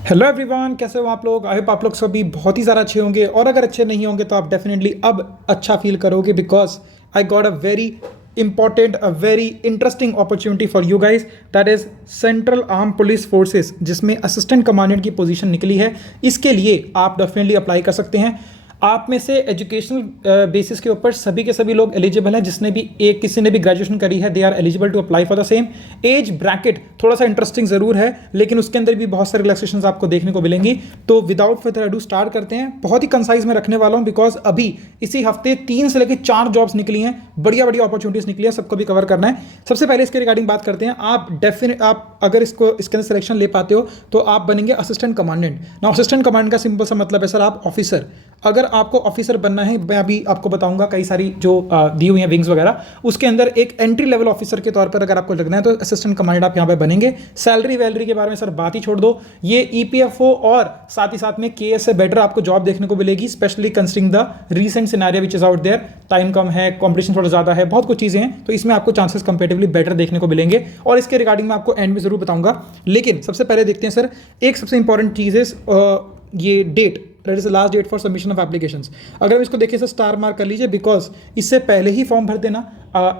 Hello everyone, कैसे हो आप लोग। आई होप आप लोग सभी बहुत ही ज़्यादा अच्छे होंगे, और अगर अच्छे नहीं होंगे तो आप डेफिनेटली अब अच्छा फील करोगे, because I got a very important, a very interesting opportunity for you guys. That is central arm police forces, जिसमें असिस्टेंट कमांडेंट की पोजीशन निकली है। इसके लिए आप डेफिनेटली अप्लाई कर सकते हैं। आप में से एजुकेशनल बेसिस के ऊपर सभी के सभी लोग एलिजिबल हैं। जिसने भी एक किसी ने भी ग्रेजुएशन करी है, they are eligible to apply for the same. Age bracket थोड़ा सा इंटरेस्टिंग जरूर है, लेकिन उसके अंदर भी बहुत सारे रिलैक्सेशन आपको देखने को मिलेंगी। तो विदाउट फर्दर अडू स्टार्ट करते हैं। बहुत ही कंसाइज में रखने वाला हूं, बिकॉज अभी इसी हफ्ते 3 से लेकर 4 जॉब्स निकली हैं, बढ़िया बढ़िया अपॉर्चुनिटीज निकली है, सबको भी कवर करना है। सबसे पहले इसके रिगार्डिंग बात करते हैं। आप अगर इसके अंदर सिलेक्शन ले पाते हो तो आप बनेंगे असिस्टेंट कमांडेंट। ना असिस्टेंट कमांडेंट का सिंपल सा मतलब है सर, आप ऑफिसर। अगर आपको ऑफिसर बनना है, मैं अभी आपको बताऊंगा कई सारी जो दी हुई हैं विंग्स वगैरह, उसके अंदर एक एंट्री लेवल ऑफिसर के तौर पर अगर आपको लगना है तो असिस्टेंट कमांडेंट आप यहाँ पे बनेंगे। सैलरी वैलरी के बारे में सर बात ही छोड़ दो। ये ईपीएफओ और साथ ही साथ में केएस से बेटर आपको जॉब देखने को मिलेगी, specially considering the recent scenario which is out there. Time कम है, कॉम्पिटिशन थोड़ा ज़्यादा है, बहुत कुछ चीज़ें हैं, तो इसमें आपको चांसेस कंपेरेटिवली बेटर देखने को मिलेंगे, और इसके रिगार्डिंग मैं आपको एंड में जरूर बताऊंगा। लेकिन सबसे पहले देखते हैं सर, एक सबसे इंपॉर्टेंट चीज़ है ये date, that is the last date for submission of applications. अगर हम इसको देखिए सर, स्टार मार्क कर लीजिए, बिकॉज इससे पहले ही फॉर्म भर देना,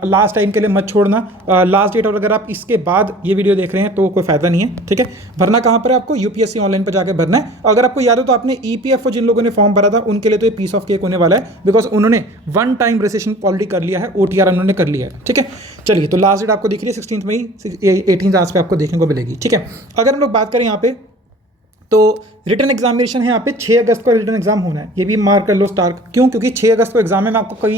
लास्ट टाइम के लिए मत छोड़ना लास्ट डेट। और अगर आप इसके बाद ये वीडियो देख रहे हैं तो कोई फायदा नहीं है, ठीक है। भरना कहाँ पर है आपको? यूपीएससी ऑनलाइन पर जाकर भरना है। अगर आपको याद हो तो आपने ईपीएफओ जिन लोगों ने फॉर्म भरा था उनके लिए तो ये पीस ऑफ केक होने वाला है, बिकॉज उन्होंने वन टाइम रजिस्ट्रेशन ऑलरेडी कर लिया है, ओटीआर उन्होंने कर लिया है, ठीक है। चलिए, तो लास्ट डेट आपको दिख रही है 16 मई, 18 आज पे आपको देखने को मिलेगी, ठीक है। अगर हम लोग बात करें यहाँ पे, तो रिटर्न एग्जामिनेशन है यहाँ पे 6 अगस्त को रिटर्न एग्जाम होना है। ये भी मार्क कर लो स्टार। क्यों? क्योंकि 6 अगस्त को एग्जाम है। मैं आपको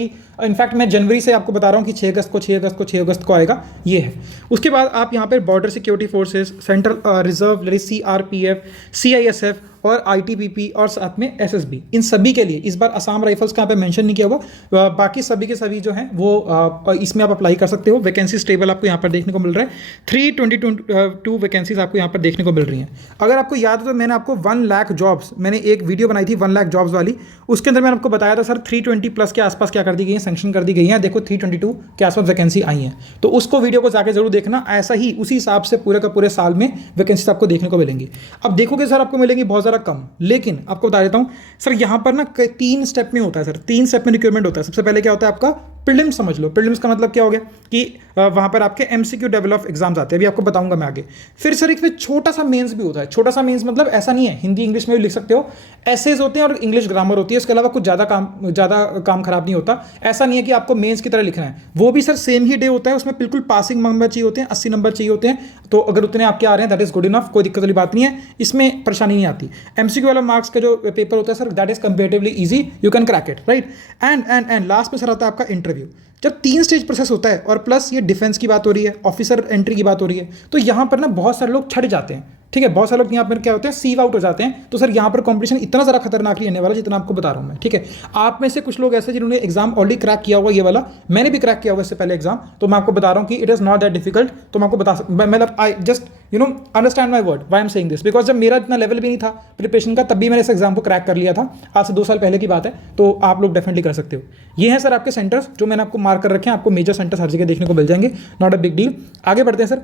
इनफैक्ट मैं जनवरी से आपको बता रहा हूँ कि 6 अगस्त को 6 अगस्त को 6 अगस्त को आएगा, ये है। उसके बाद आप यहाँ पर border security forces, central reserve, CRPF, CISF और आईटीबीपी और साथ में एसएसबी, इन सभी के लिए इस बार असम राइफल्स का यहाँ पे मेंशन नहीं किया हुआ। बाकी सभी के सभी जो हैं वो इसमें आप अप्लाई कर सकते हो। वैकेंसीज टेबल आपको यहाँ पर देखने को मिल रहा है। 322 वैकेंसीज आपको यहाँ पर देखने को मिल रही हैं। अगर आपको याद हो तो मैंने आपको 1 लाख जॉब्स, मैंने एक वीडियो बनाई थी 1 लाख जॉब्स वाली, उसके अंदर मैंने आपको बताया था सर 320 प्लस के आसपास क्या कर दी गई है, सैंक्शन कर दी गई है। देखो 322 के आसपास वैकेंसी आई है, तो उसको वीडियो को जाकर जरूर देखना। ऐसा ही उसी हिसाब से पूरे का पूरे साल में वैकेंसीज आपको देखने को मिलेंगी। अब देखोगे सर आपको मिलेंगी बहुत ज़्यादा कम, लेकिन आपको बता देता हूं सर, यहां पर ना 3 स्टेप में होता है सर, 3 स्टेप में रिक्रूटमेंट होता है। सबसे पहले क्या होता है आपका प्रीलिम्स, समझ लो। प्रीलिम्स का मतलब क्या हो गया कि वहां पर आपके एमसीक्यू लेवल ऑफ एग्जाम्स आते हैं, अभी आपको बताऊंगा मैं आगे। फिर सर एक छोटा सा मेंस भी होता है। छोटा सा मेंस मतलब ऐसा नहीं है, हिंदी इंग्लिश में भी लिख सकते हो, एसेज होते हैं और इंग्लिश ग्रामर होती है। उसके अलावा कुछ ज़्यादा काम खराब नहीं होता। ऐसा नहीं है कि आपको मेंस की तरह लिखना है, वो भी सर सेम ही डे होता है। उसमें बिल्कुल पासिंग नंबर चाहिए होते हैं, 80 नंबर चाहिए होते हैं। तो अगर उतने आपके आ रहे हैं दैट इज गुड इनफ, कोई दिक्कत वाली बात नहीं है, इसमें परेशानी नहीं आती। एमसीक्यू वाला मार्क्स का जो पेपर होता है sir, that is comparatively easy, you can crack it, right. And last में सर आता है आपका इंटरव्यू। जब 3 स्टेज प्रोसेस होता है और प्लस ये डिफेंस की बात हो रही है, ऑफिसर एंट्री की बात हो रही है, तो यहाँ पर ना बहुत सारे लोग छट जाते हैं, ठीक है। बहुत सारे लोग यहाँ पर क्या होते हैं, सीव आउट हो जाते हैं। तो सर यहाँ पर कंपटीशन इतना ज़्यादा खतरनाक नहीं रहने वाला जितना आपको बता रहा हूँ मैं, ठीक है। आप में से कुछ लोग ऐसे जिन्होंने एग्जाम ऑलरेडी क्रैक किया हुआ, ये वाला मैंने भी क्रैक किया हुआ इससे पहले एग्जाम, तो मैं आपको बता रहा हूँ कि it is not that difficult. तो मैं आपको बता मतलब I just understand my word Y am saying this, because जब मेरा इतना लेवल भी नहीं था प्रिपरेशन का, तब भी मैंने इस एग्जाम को क्रैक कर लिया था। आज से 2 साल पहले की बात है, तो आप लोग डेफिनेटली कर सकते हो। ये हैं सर आपके सेंटर्स जो मैंने आपको मार्क कर रखे हैं। आपको मेजर सेंटर्स हर जगह देखने को मिल जाएंगे, नॉट अ बिग डील। आगे बढ़ते हैं सर,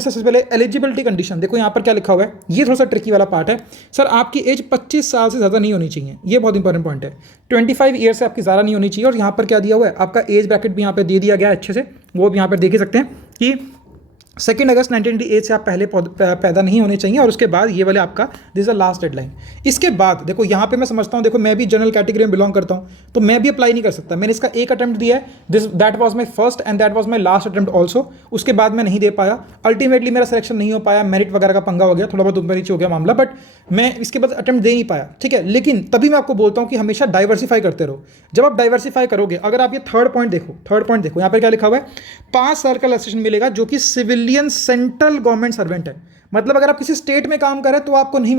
सबसे पहले एलिजिबिलिटी कंडीशन देखो यहाँ पर क्या लिखा हुआ है। ये थोड़ा सा ट्रिकी वाला पार्ट है सर। आपकी एज 25 साल से ज़्यादा नहीं होनी चाहिए, ये बहुत इंपॉर्टेंट पॉइंट है। 25 ईयर से आपकी ज़्यादा नहीं होनी चाहिए। और यहाँ पर क्या दिया हुआ है, आपका एज ब्रैकेट भी यहाँ पर दे दिया गया है अच्छे से, वो भी यहाँ पर देख ही सकते हैं कि 2 अगस्त 1998 से आप पहले पैदा नहीं होने चाहिए। और उसके बाद ये वाले आपका this is the last deadline. इसके बाद देखो यहाँ पे मैं समझता हूँ, देखो मैं भी जनरल कैटेगरी में बिलोंग करता हूँ, तो मैं भी अप्लाई नहीं कर सकता। मैंने इसका एक अटेम्प्ट दिया है, that was my first and that was my last attempt also. उसके बाद मैं नहीं दे पाया, अल्टीमेटली मेरा सिलेक्शन नहीं हो पाया, मेरिट वगैरह का पंगा हो गया, थोड़ा बहुत ऊपर नीचे हो गया मामला, बट मैं इसके बाद अटेम्प्ट दे नहीं पाया, ठीक है। लेकिन तभी मैं आपको बोलता हूँ कि हमेशा डाइवर्सिफाई करते रहो। जब आप डाइवर्सिफाई करोगे, अगर आप ये थर्ड पॉइंट देखो यहाँ पर क्या लिखा हुआ है, 5 साल का रिलैक्सेशन मिलेगा जो कि सिविलियन सेंट्रल गवर्नमेंट सर्वेंट है। मतलब अगर आप किसी स्टेट में काम कर रहे हैं तो आपको नहीं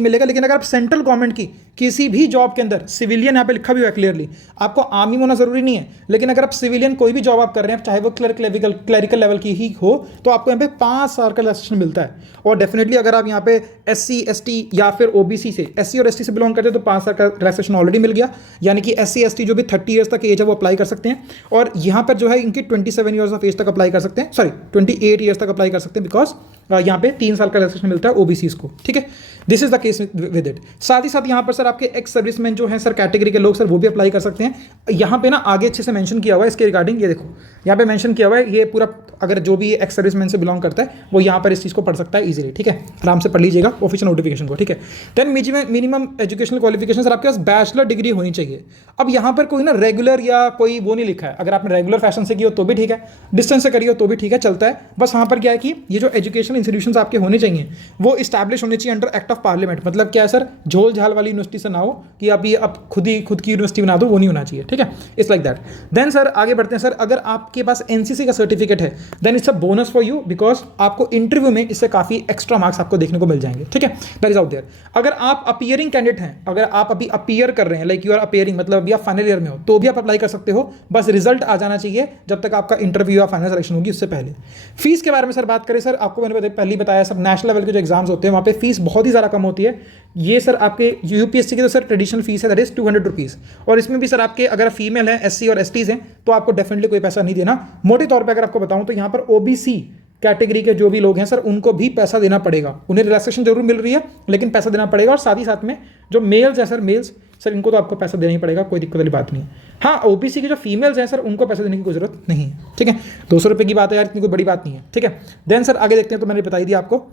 मिलेगा, लेकिन अगर आप सेंट्रल गवर्नमेंट की किसी भी जॉब के अंदर, सिविलियन यहाँ पे लिखा भी हुआ है क्लियरली, आपको आर्मी होना जरूरी नहीं है, लेकिन अगर आप सिविलियन कोई भी जॉब आप कर रहे हैं, चाहे वो क्लरिकल लेवल की ही हो, तो आपको यहाँ पे 5 साल का रिलैक्सेशन मिलता है। और डेफिनेटली अगर आप यहाँ पे SC ST या फिर OBC से, SC और ST से बिलोंग करते हैं तो 5 साल का रिलैक्सेशन ऑलरेडी मिल गया। यानी कि SC ST जो भी 30 ईयर्स तक एज है वो अप्लाई कर सकते हैं। और यहाँ पर जो है इनकी 27 ईयर्स ऑफ एज तक अप्लाई कर सकते हैं, सॉरी 28 ईयर्स तक अप्लाई कर सकते हैं, बिकॉज यहाँ पे 3 साल का रिलैक्सेशन मिलता है ओबीसीज को, ठीक है। This is the case with it. साथ ही साथ यहाँ पर सर आपके एक्स सर्विसमैन जो हैं सर कैटेगरी के लोग सर वो भी अप्लाई कर सकते हैं। यहाँ पे ना आगे अच्छे से मेंशन किया हुआ है इसके रिगार्डिंग, ये देखो यहाँ पे मेंशन किया हुआ है, ये पूरा अगर जो भी एक्स सर्विसमैन से बिलोंग करता है वो यहाँ पर इस चीज़ को पढ़ सकता है इजीली, ठीक है। आराम से पढ़ लीजिएगा ऑफिशियल नोटिफिकेशन को, ठीक है। Then minimum educational qualification sir आपके पास बैचलर डिग्री होनी चाहिए। अब यहाँ पर कोई ना रेगुलर या कोई वो नहीं लिखा है, अगर आपने रेगुलर फैशन से की हो तो भी ठीक है, डिस्टेंस से करी हो तो भी ठीक है, चलता है। बस यहाँ पर क्या है कि ये जो एजुकेशनल इंस्टीट्यूशंस आपके होने चाहिए वो इस्टेब्लिश होने चाहिए अंडर एक्ट ऑफ पार्लियामेंट। मतलब क्या है सर, झोल झाल वाली यूनिवर्सिटी से ना हो कि आप ये अब खुद की यूनिवर्सिटी बना दो, वो नहीं होना चाहिए, ठीक है। It's like that. Then sir आगे बढ़ते हैं सर, अगर आपके पास एनसीसी का सर्टिफिकेट है then it's a bonus for you, because आपको इंटरव्यू में इससे काफी एक्स्ट्रा मार्क्स आपको देखने को मिल जाएंगे, ठीक है। That is out there. अगर आप अपीयरिंग कैंडिडेट हैं, अगर आप अभी अपीयर कर रहे हैं, लाइक यू आर अपीयरिंग, मतलब अभी आप फाइनल ईयर में हो, तो भी आप अप्लाई कर सकते हो। बस रिजल्ट आ जाना चाहिए जब तक आपका इंटरव्यू या फाइनल सिलेक्शन होगी, उससे पहले। फीस के बारे में सर बात करें सर, आपको मैंने पहले ही बताया सब नेशनल लेवल के जो एग्जाम्स होते हैं वहाँ पे फीस बहुत ही ज़्यादा कम होती है। ये सर आपके यूपीएससी की तो सर ट्रेडिशनल फीस है, दैट इज 200 रुपीज़। और इसमें भी सर आपके अगर फीमेल हैं, एससी और एसटीज हैं, तो आपको डेफिनेटली कोई पैसा नहीं देना। मोटे तौर पर अगर आपको बताऊं तो यहाँ पर ओबीसी कैटेगरी के जो भी लोग हैं सर उनको भी पैसा देना पड़ेगा। उन्हें रिलैक्सेशन जरूर मिल रही है लेकिन पैसा देना पड़ेगा। और साथ ही साथ में जो मेल्स हैं सर, मेल्स सर इनको तो आपको पैसा देना ही पड़ेगा, कोई दिक्कत वाली बात नहीं है। हाँ, ओबीसी के जो फीमेल्स हैं सर उनको पैसा देने की कोई जरूरत नहीं है, ठीक है। 200 रुपये की बात है यार, इतनी कोई बड़ी बात नहीं है, ठीक है। देन सर आगे देखते हैं, तो मैंने बताई दी आपको।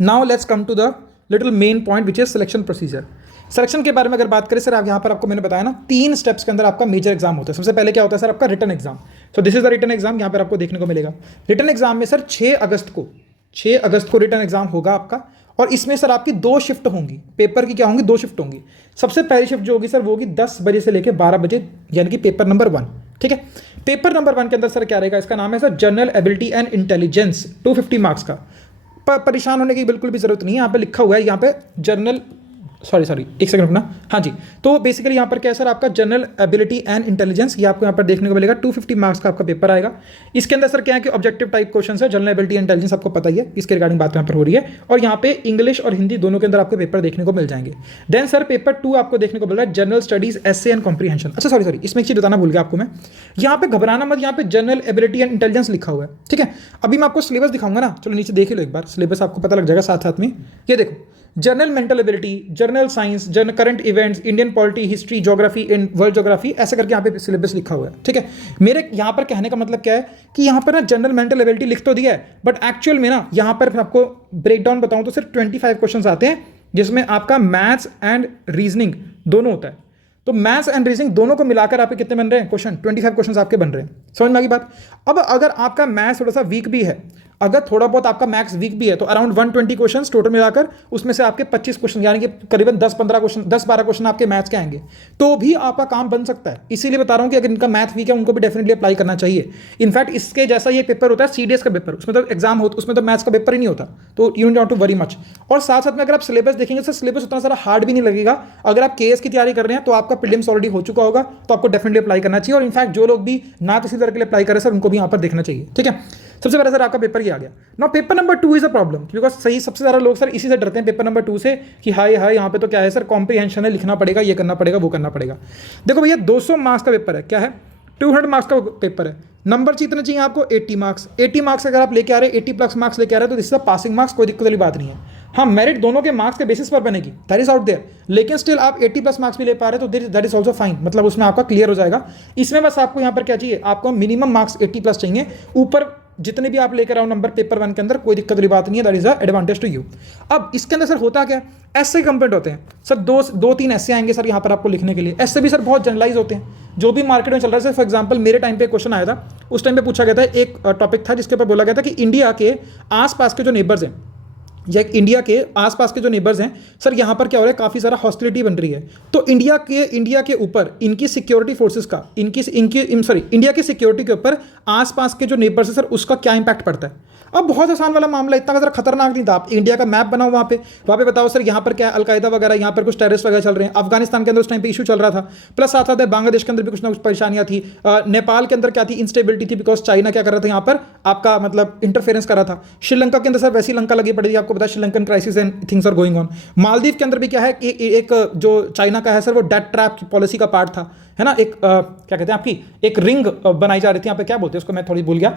Now let's come to the little main point which is selection procedure. Selection के बारे में अगर बात करें सर, आप यहाँ पर आपको मैंने बताया ना 3 स्टेप्स के अंदर आपका मेजर एग्जाम होता है। सबसे पहले क्या होता है सर, आपका written exam. So this is the written exam, यहाँ पर आपको देखने को मिलेगा। रिटन एग्जाम में सर 6 अगस्त को रिटन एग्जाम होगा आपका। और इसमें सर आपकी 2 शिफ्ट होंगी, पेपर की क्या होंगी, 2 शिफ्ट होंगी। सबसे पहली शिफ्ट जो होगी सर वो होगी 10 बजे से लेकर 12 बजे, यानी कि पेपर नंबर 1, ठीक है। पेपर नंबर 1 के अंदर सर क्या रहेगा, इसका नाम है sir general ability and intelligence, 250 marks का। परेशान होने की बिल्कुल भी जरूरत नहीं है, यहाँ पे लिखा हुआ है, यहाँ पे जनरल सॉरी एक सेकंड रुकना, हाँ जी। तो बेसिकली यहाँ पर क्या है सर, आपका जनरल एबिलिटी एंड इंटेलिजेंस, ये आपको यहाँ पर देखने को मिलेगा। 250 मार्क्स का आपका पेपर आएगा। इसके अंदर सर क्या है कि ऑब्जेक्टिव टाइप क्वेश्चन है, जनरल एबिलिटी एंड इंटेलिजेंस आपको पता ही है, इसके रिगार्डिंग बात यहाँ पर हो रही है। और यहाँ पे इंग्लिश और हिंदी दोनों के अंदर आपको पेपर देखने को मिल जाएंगे। देन सर पेपर 2 आपको देखने को मिल रहा है general studies, essay and comprehension. अच्छा सॉरी इसमें एक चीज बताना भूल गया आपको मैं, यहाँ पे घबराना मत, यहाँ पे जनरल एबिलिटी एंड इंटेलिजेंस लिखा हुआ है, ठीक है। अभी मैं आपको सिलेबस दिखाऊंगा ना, चलो नीचे देख लो एक बार, सिलेबस आपको पता लग जाएगा साथ साथ में। ये देखो, general mental ability, general science, current events, Indian polity, history, geography and world geography, ऐसे करके यहाँ पे सिलेबस लिखा हुआ है, ठीक है। मेरे यहाँ पर कहने का मतलब क्या है कि यहाँ पर ना जनरल मेंटल एबिलिटी लिख तो दिया है, बट एक्चुअल में ना यहाँ पर आपको ब्रेकडाउन बताऊँ तो सिर्फ 25 क्वेश्चन आते हैं, जिसमें आपका मैथ्स एंड रीजनिंग दोनों होता है। तो मैथ्स एंड रीजनिंग दोनों को मिलाकर आपके कितने बन रहे हैं क्वेश्चन, 25 क्वेश्चन आपके बन रहे हैं। समझ में आ गई बात। अब अगर आपका मैथ्स थोड़ा सा वीक भी है, अगर थोड़ा बहुत आपका मैथ्स वीक भी है, तो अराउंड 120 क्वेश्चंस टोटल मिलाकर, उसमें से आपके 25 क्वेश्चन यानी कि करीबन 10-12 क्वेश्चन आपके मैथ्स के आएंगे, तो भी आपका काम बन सकता है। इसीलिए बता रहा हूं कि अगर इनका मैथ वीक है उनको भी डेफिनेटली अप्लाई करना चाहिए। इनफैक्ट इसके जैसा ये पेपर होता है सीडीएस का पेपर, उसमें तो एग्जाम होता, उसमें तो मैथ्स का पेपर ही नहीं होता, तो you don't to worry much. और साथ साथ में अगर आप सिलेबस देखेंगे तो सिलेबस उतना सारा हार्ड भी नहीं लगेगा। अगर आप केएस की तैयारी कर रहे हैं तो आपका प्रीलिम्स ऑलरेडी हो चुका होगा, तो आपको डेफिनेटली अप्लाई करना चाहिए। और इनफैक्ट जो लोग भी ना किसी तरह के लिए अप्लाई करें सर, उनको भी यहाँ पर देखना चाहिए, ठीक है। सबसे पहले सर आपका पेपर ये आ गया। Now paper number 2 is a problem, because सही सबसे ज़्यादा लोग सर इसी से डरते हैं पेपर नंबर 2 से, कि हाय यहाँ पे तो क्या है सर, कॉम्प्रीहेंशन है, लिखना पड़ेगा, ये करना पड़ेगा, वो करना पड़ेगा। देखो भैया 200 मार्क्स का पेपर है, क्या है 200 मार्क्स का पेपर है। नंबर कितने चाहिए आपको, 80 मार्क्स। 80 मार्क्स अगर आप लेके आ रहे हैं, 80+ मार्क्स लेके आ रहे हैं, तो दिस इज पासिंग मार्क्स, कोई दिक्कत वाली बात नहीं है। हाँ, मेरिट दोनों के मार्क्स के बेसिस पर बनेगी, दैट इज आउट देयर, लेकिन स्टिल आप 80+ मार्क्स भी ले पा रहे हैं तो दैट इज ऑल्सो फाइन, मतलब उसमें आपका क्लियर हो जाएगा। इसमें बस आपको यहाँ पर क्या चाहिए, आपको मिनिमम मार्क्स 80+ चाहिए, ऊपर जितने भी आप लेकर आओ नंबर पेपर 1 के अंदर, कोई दिक्कत वाली बात नहीं है, that is a advantage to you. अब इसके अंदर सर होता क्या है, ऐसे कंप्लीट होते हैं सर, 2-3 ऐसे आएंगे सर यहाँ पर आपको लिखने के लिए। ऐसे भी सर बहुत जनरलाइज होते हैं, जो भी मार्केट में चल रहा है। सर फॉर एग्जांपल मेरे टाइम पे क्वेश्चन आया था, उस टाइम पे पूछा गया था, एक टॉपिक था जिसके ऊपर बोला गया था कि इंडिया के आसपास के जो नेबर्स हैं, या इंडिया के आसपास के जो नेबर्स हैं सर, यहाँ पर क्या हो रहा है, काफ़ी सारा हॉस्टिलिटी बन रही है। तो इंडिया के ऊपर इनकी सिक्योरिटी फोर्सेस का, इंडिया की सिक्योरिटी के ऊपर आसपास के जो नेबर्स हैं सर, उसका क्या इंपैक्ट पड़ता है। अब बहुत आसान वाला मामला, इतना ज़रा खतरनाक नहीं था। आप इंडिया का मैप बनाओ, वहाँ पे बताओ सर यहाँ पर क्या है, अलकायदा वगैरह, यहाँ पर कुछ टेररिस्ट वगैरह चल रहे हैं। अफगानिस्तान के अंदर उस टाइम पे इशू चल रहा था, प्लस साथ साथ बांग्लादेश के अंदर भी कुछ ना कुछ परेशानियाँ थी। नेपाल के अंदर क्या थी, इंस्टेबिलिटी थी, बिकॉज चाइना क्या कर रहा था यहाँ पर, आपका मतलब इंटरफेरेंस कर रहा था। श्रीलंका के अंदर सर वैसी लंका लगी पड़ी थी, आपको आपको पता है Sri Lankan crisis and things are going on. Maldives के अंदर भी क्या है कि एक जो चाइना का है सर, वो डेट ट्रैप की पॉलिसी का पार्ट था, है ना। एक क्या कहते हैं आपकी एक रिंग बनाई जा रही थी यहाँ पे, क्या बोलते हैं उसको, मैं थोड़ी भूल गया,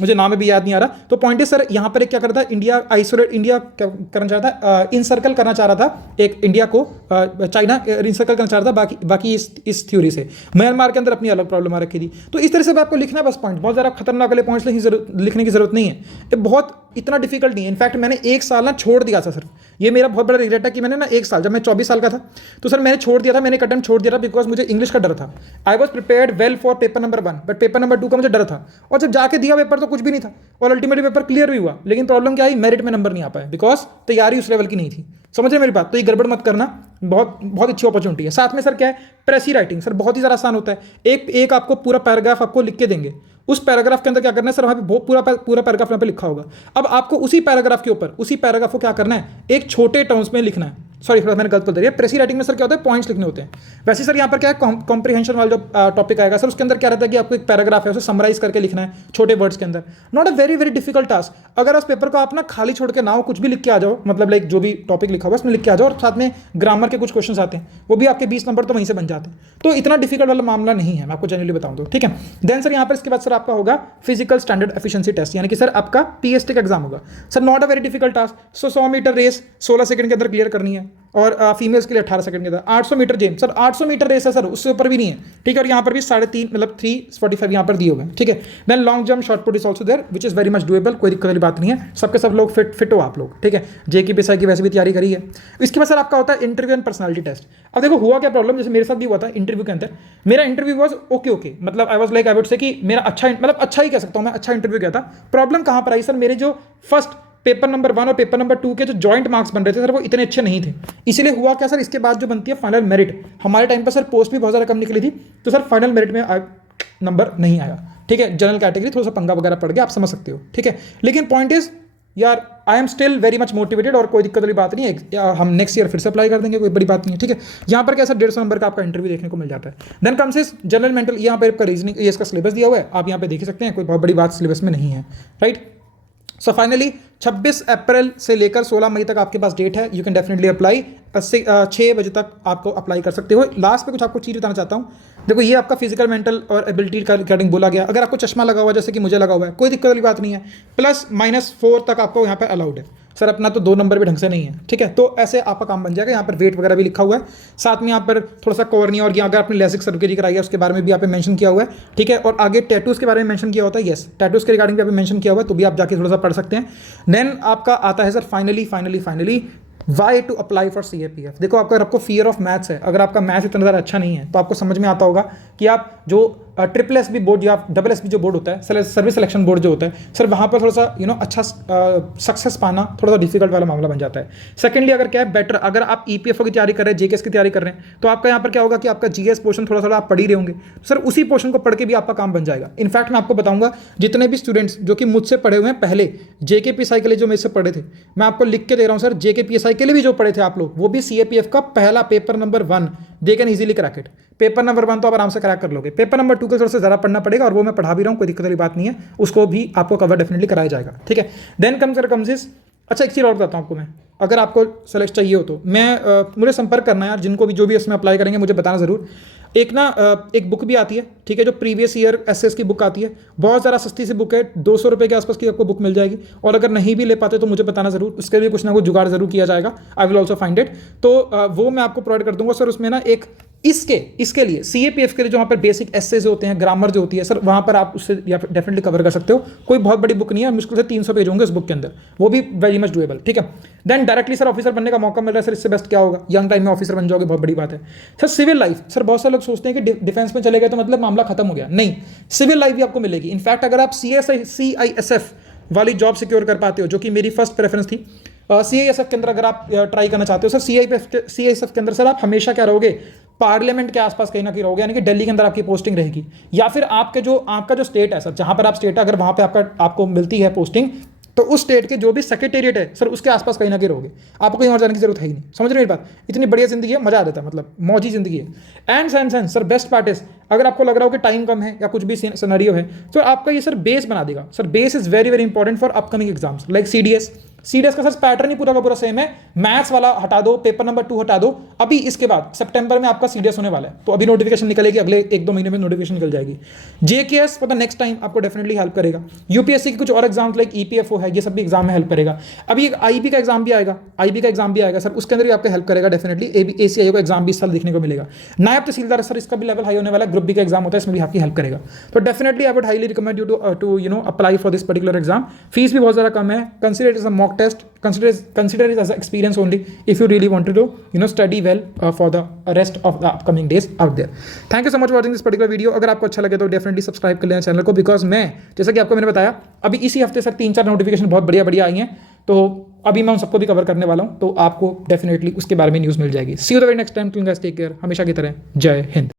मुझे नाम भी याद नहीं आ रहा। तो पॉइंट है सर, यहाँ पर एक क्या कर रहा था, इंडिया आइसोलेट, इंडिया क्या करना चाह रहा था, इनसर्कल करना चाह रहा था एक इंडिया को, चाइना इनसर्कल करना चाह रहा था बाकी इस थ्योरी से। म्यांमार के अंदर अपनी अलग प्रॉब्लम आ रखी थी। तो इस तरह से आपको लिखना है बस पॉइंट, बहुत ज़्यादा खतरनाक वाले पॉइंट्स लिखने की जरूरत नहीं है, ये बहुत इतना डिफिकल्ट नहीं है। इनफैक्ट मैंने एक साल ना छोड़ दिया था सर, ये मेरा बहुत बड़ा रिग्रेट है कि मैंने ना एक साल, जब मैं 24 साल का था तो सर मैंने छोड़ दिया था, मैंने एक अटेम्प्ट छोड़ दिया था बिकॉज मुझे इंग्लिश का डर था। I was prepared well for paper number 1, but paper number 2 का मुझे डर था, और जब जाके दिया पेपर तो कुछ भी नहीं था, और अल्टीमेटली पेपर क्लियर भी हुआ, लेकिन प्रॉब्लम क्या आई, मेरिट में नंबर नहीं आ पाए बिकॉज तैयारी उस लेवल की नहीं थी। समझ रहे मेरी बात? तो ये गड़बड़ मत करना, बहुत बहुत अच्छी अपॉर्चुनिटी है। साथ में सर क्या है, प्रेसी राइटिंग सर बहुत ही ज़्यादा आसान होता है। एक आपको पूरा पैराग्राफ आपको लिख के देंगे, उस पैराग्राफ के अंदर क्या करना है सर, वहाँ पे पूरा पैराग्राफ यहाँ पे लिखा होगा। अब आपको उसी पैराग्राफ के ऊपर उसी पैराग्राफ को क्या करना है, एक छोटे टर्म्स में लिखना है। सॉरी थोड़ा मैंने गलत बोल दिया। प्रेसी राइटिंग में सर क्या होता है, पॉइंट्स लिखने होते हैं। वैसे सर यहाँ पर क्या है, कॉम्प्रिहेंशन वाला जो टॉपिक आएगा सर, उसके अंदर क्या रहता है कि आपको एक पैराग्राफ है उसे समराइज करके लिखना है छोटे वर्ड्स के अंदर। Not a very very difficult task. अगर उस पेपर को आप ना खाली छोड़ के ना हो, कुछ भी लिख के आ जाओ, मतलब लाइक जो भी टॉपिक लिखा हुआ है उसमें लिख के आ जाओ, और साथ में ग्रामर के कुछ क्वेश्चन आते हैं, वो भी आपके 20 नंबर तो वहीं से बन जाते हैं। तो इतना डिफिकल्ट वाला मामला नहीं है, मैं आपको जनरली बताऊँ तो, ठीक है। देन सर यहाँ पर इसके बाद सर आपका होगा फिजिकल स्टैंडर्ड एफिशिएंसी टेस्ट, यानी कि सर आपका पीएसटी का एग्जाम होगा। Sir not a very difficult task. 100 metre race 16 second के अंदर क्लियर करनी है, और फीमेल्स के लिए 18 सेकंड के अंदर। 800 मीटर जेम सर 800 मीटर रेस है सर, उससे ऊपर भी नहीं है, ठीक है। और यहाँ पर भी 3.5 मतलब 3:45 यहाँ पर दिए हुए हैं, ठीक है। Then long jump shot put is also there which is very much doable, कोई दिक्कत वाली बात नहीं है, सबके सब लोग फिट हो आप लोग, ठीक है। जेके पीएसआई की वैसे भी तैयारी करी है। इसके बाद सर आपका होता है इंटरव्यू एंड पर्सनालिटी टेस्ट। अब देखो हुआ क्या प्रॉब्लम, जैसे मेरे साथ भी हुआ था इंटरव्यू के अंदर, मेरा इंटरव्यू वॉज ओके, मतलब I was like I would say कि मेरा अच्छा ही कह सकता हूँ मैं, अच्छा इंटरव्यू किया था। प्रॉब्लम कहाँ पर आई सर, मेरे जो फर्स्ट पेपर नंबर 1 और पेपर नंबर 2 के जो जॉइंट मार्क्स बन रहे थे सर, वो इतने अच्छे नहीं थे। इसीलिए हुआ क्या सर, इसके बाद जो बनती है फाइनल मेरिट, हमारे टाइम पर सर पोस्ट भी बहुत ज़्यादा कम निकली थी, तो सर फाइनल मेरिट में नंबर नहीं आया, ठीक है। जनरल कैटेगरी थोड़ा सा पंगा वगैरह पड़ गया, आप समझ सकते हो, ठीक है। लेकिन पॉइंट इज यार I am still very much motivated, और कोई दिक्कत वाली बात नहीं है, हम नेक्स्ट ईयर फिर से अप्लाई कर देंगे, कोई बड़ी बात नहीं है, ठीक है। यहाँ पर क्या सर 150 नंबर का आपका इंटरव्यू देखने को मिल जाता है। Then comes is general mental, यहाँ पर आपका रीजनिंग, ये इसका सिलेबस दिया हुआ है, आप यहाँ पे देख सकते हैं, कोई बहुत बड़ी बात सिलेबस में नहीं है, राइट। सो फाइनली 26 अप्रैल से लेकर 16 मई तक आपके पास डेट है, यू कैन डेफिनेटली अप्लाई। 6 बजे तक आपको अप्लाई कर सकते हो। लास्ट पे कुछ आपको चीज़ बताना चाहता हूँ, देखो ये आपका फिजिकल मेंटल और एबिलिटी का रिगार्डिंग बोला गया। अगर आपको चश्मा लगा हुआ है जैसे कि मुझे लगा हुआ है, कोई दिक्कत वाली बात नहीं है, +-4 तक आपको यहाँ पर अलाउड है सर। अपना तो 2 नंबर भी ढंग से नहीं है, ठीक है। तो ऐसे आपका काम बन जाएगा। यहाँ पर वेट वगैरह भी लिखा हुआ है, साथ में यहाँ पर थोड़ा सा कॉर्निया, और अगर आपने लेसिक सर्जरी कराई है उसके बारे में भी यहाँ पे मेंशन किया हुआ है, ठीक है। और आगे टैटूज़ के बारे में मेंशन किया होता है, यस टैटूज़ के रिगार्डिंग भी मेंशन किया हुआ है, तो भी आप जाके थोड़ा सा पढ़ सकते हैं। देन आपका आता है sir finally why to apply for CAPF। देखो आपको फियर ऑफ मैथ्स है, अगर आपका मैथ्स इतना ज़्यादा अच्छा नहीं है तो आपको समझ में आता होगा कि आप जो SSSB बोर्ड या SSSB जो बोर्ड होता है, सर्विस सिलेक्शन बोर्ड जो होता है सर, वहाँ पर थोड़ा सा अच्छा सक्सेस पाना थोड़ा सा डिफिकल्ट वाला मामला बन जाता है। सेकेंडली अगर क्या है बेटर, अगर आप EPFO की तैयारी कर रहे हैं, JKS की तैयारी कर रहे हैं, तो आपका यहाँ पर क्या होगा कि आपका GS पोर्शन थोड़ा आप पढ़ ही रहे होंगे सर, उसी पोर्शन को पढ़ के भी आपका काम बन जाएगा। इनफैक्ट मैं आपको बताऊंगा, जितने भी स्टूडेंट्स जो कि मुझसे पढ़े हुए हैं पहले, JK PSI के लिए जो मेरे से पढ़े थे, मैं आपको लिख के दे रहा हूँ सर, JK PSI के लिए भी जो पढ़े थे आप लोग, वो भी CAPF का पहला paper number 1 they can easily crack it. Paper number 1 तो आप आराम से क्रैक कर लोगे, पेपर नंबर 2 को थोड़ा सा ज़्यादा पढ़ना पड़ेगा, और वो मैं पढ़ा भी रहा हूँ, कोई दिक्कत वाली बात नहीं है, उसको भी आपको कवर डेफिनेटली कराया जाएगा, ठीक है। देन कम्स इज, अच्छा एक चीज़ और बताता हूँ आपको मैं, अगर आपको सेलेक्ट चाहिए हो तो मुझे संपर्क करना है यार, जिनको भी जो भी इसमें अप्लाई करेंगे मुझे बताना ज़रूर। एक बुक भी आती है, ठीक है, जो प्रीवियस ईयर SS की बुक आती है, बहुत ज़्यादा सस्ती सी बुक है, 200 रुपये के आसपास की आपको बुक मिल जाएगी। और अगर नहीं भी ले पाते तो मुझे बताना ज़रूर, उसके लिए कुछ ना कुछ जुगाड़ ज़रूर किया जाएगा, I will also find it. तो वो मैं आपको प्रोवाइड कर दूंगा सर। उसमें ना एक इसके लिए CAPF के लिए जो वहाँ पर बेसिक एसेज होते हैं, ग्रामर जो होती है सर, वहाँ पर आप उससे डेफिनेटली कवर कर सकते हो। कोई बहुत बड़ी बुक नहीं है, मुश्किल से 300 पेज होंगे उस बुक के अंदर, वो भी वेरी मच डुएबल, ठीक है। देन डायरेक्टली सर ऑफिसर बनने का मौका मिल रहा है सर, इससे बेस्ट क्या होगा, यंग टाइम में ऑफिसर बन जाओगे, बहुत बड़ी बात है सर। सिविल लाइफ सर, बहुत सारे लोग सोचते हैं कि डिफेंस में चले गए तो मतलब मामला खत्म हो गया, नहीं, सिविल लाइफ भी आपको मिलेगी। इनफैक्ट अगर आप CISF वाली जॉब सिक्योर कर पाते हो, जो कि मेरी फर्स्ट प्रेफरेंस थी, CISF के अंदर अगर आप ट्राई करना चाहते हो सर, CISF के अंदर सर आप हमेशा क्या रहोगे, पार्लियामेंट के आसपास कहीं ना कहीं रहोगे, यानी कि दिल्ली के अंदर आपकी पोस्टिंग रहेगी, या फिर आपका जो स्टेट है सर, जहां पर आप स्टेट है, अगर वहां पे आपको मिलती है पोस्टिंग, तो उस स्टेट के जो भी सेक्रेटेरिएट है सर, उसके आसपास कहीं ना कहीं रहोगे, आपको कहीं और जाने की जरूरत है ही नहीं। समझ रहे मेरी बात? इतनी बढ़िया जिंदगी है, मजा आ जाता है, मतलब मौजी जिंदगी है। And sir best part is, अगर आपको लग रहा हो कि टाइम कम है या कुछ भी सिनेरियो है, तो आपका ये सर बेस बना देगा। Sir base is very very important for upcoming exams like CDS का सर पैटर्न ही पूरा का पूरा सेम है। मैथ्स वाला हटा दो, पेपर नंबर 2 हटा दो। अभी इसके बाद सितंबर में आपका सीडीएस होने वाला है, तो अभी नोटिफिकेशन निकलेगी, अगले 1-2 महीने में नोटिफिकेशन निकल जाएगी। JKS for the next time आपको डेफिनेटली हेल्प करेगा। यूपीएससी के कुछ और एग्जाम्स लाइक ईपीएफओ है, ये सब भी एग्जाम में हेल्प करेगा। अभी एक आईबी का एग्जाम भी आएगा, सर उसके अंदर भी आपको हेल्प करेगा डेफिनेटली। एसीआईओ का एग्जाम भी इस साल देखने को मिलेगा। नायब तहसीलदार सर इसका भी लेवल हाई होने वाला है, ग्रुप बी का एग्जाम होता है, इसमें भी आपकी हेल्प करेगा। तो definitely I would highly recommend you to apply for this particular exam. Fees भी बहुत ज़्यादा कम है। Consider it as a mock test, consider it as an experience only if you really wanted to study well for the rest of the upcoming days out there. Thank you so much for watching this particular video. अगर आपको अच्छा लगे तो definitely subscribe कर लेना channel को, because मैं जैसा कि आपको मैंने बताया अभी इसी हफ्ते से 3-4 नोटिफिकेशन बहुत बढ़िया बढ़िया आई हैं, तो अभी मैं उन सबको भी कवर करने वाला हूँ, तो आपको डेफिनेटली उसके बारे में न्यूज़ मिल जाएगी। See you the very next time. Take care, हमेशा की तरह जय हिंद।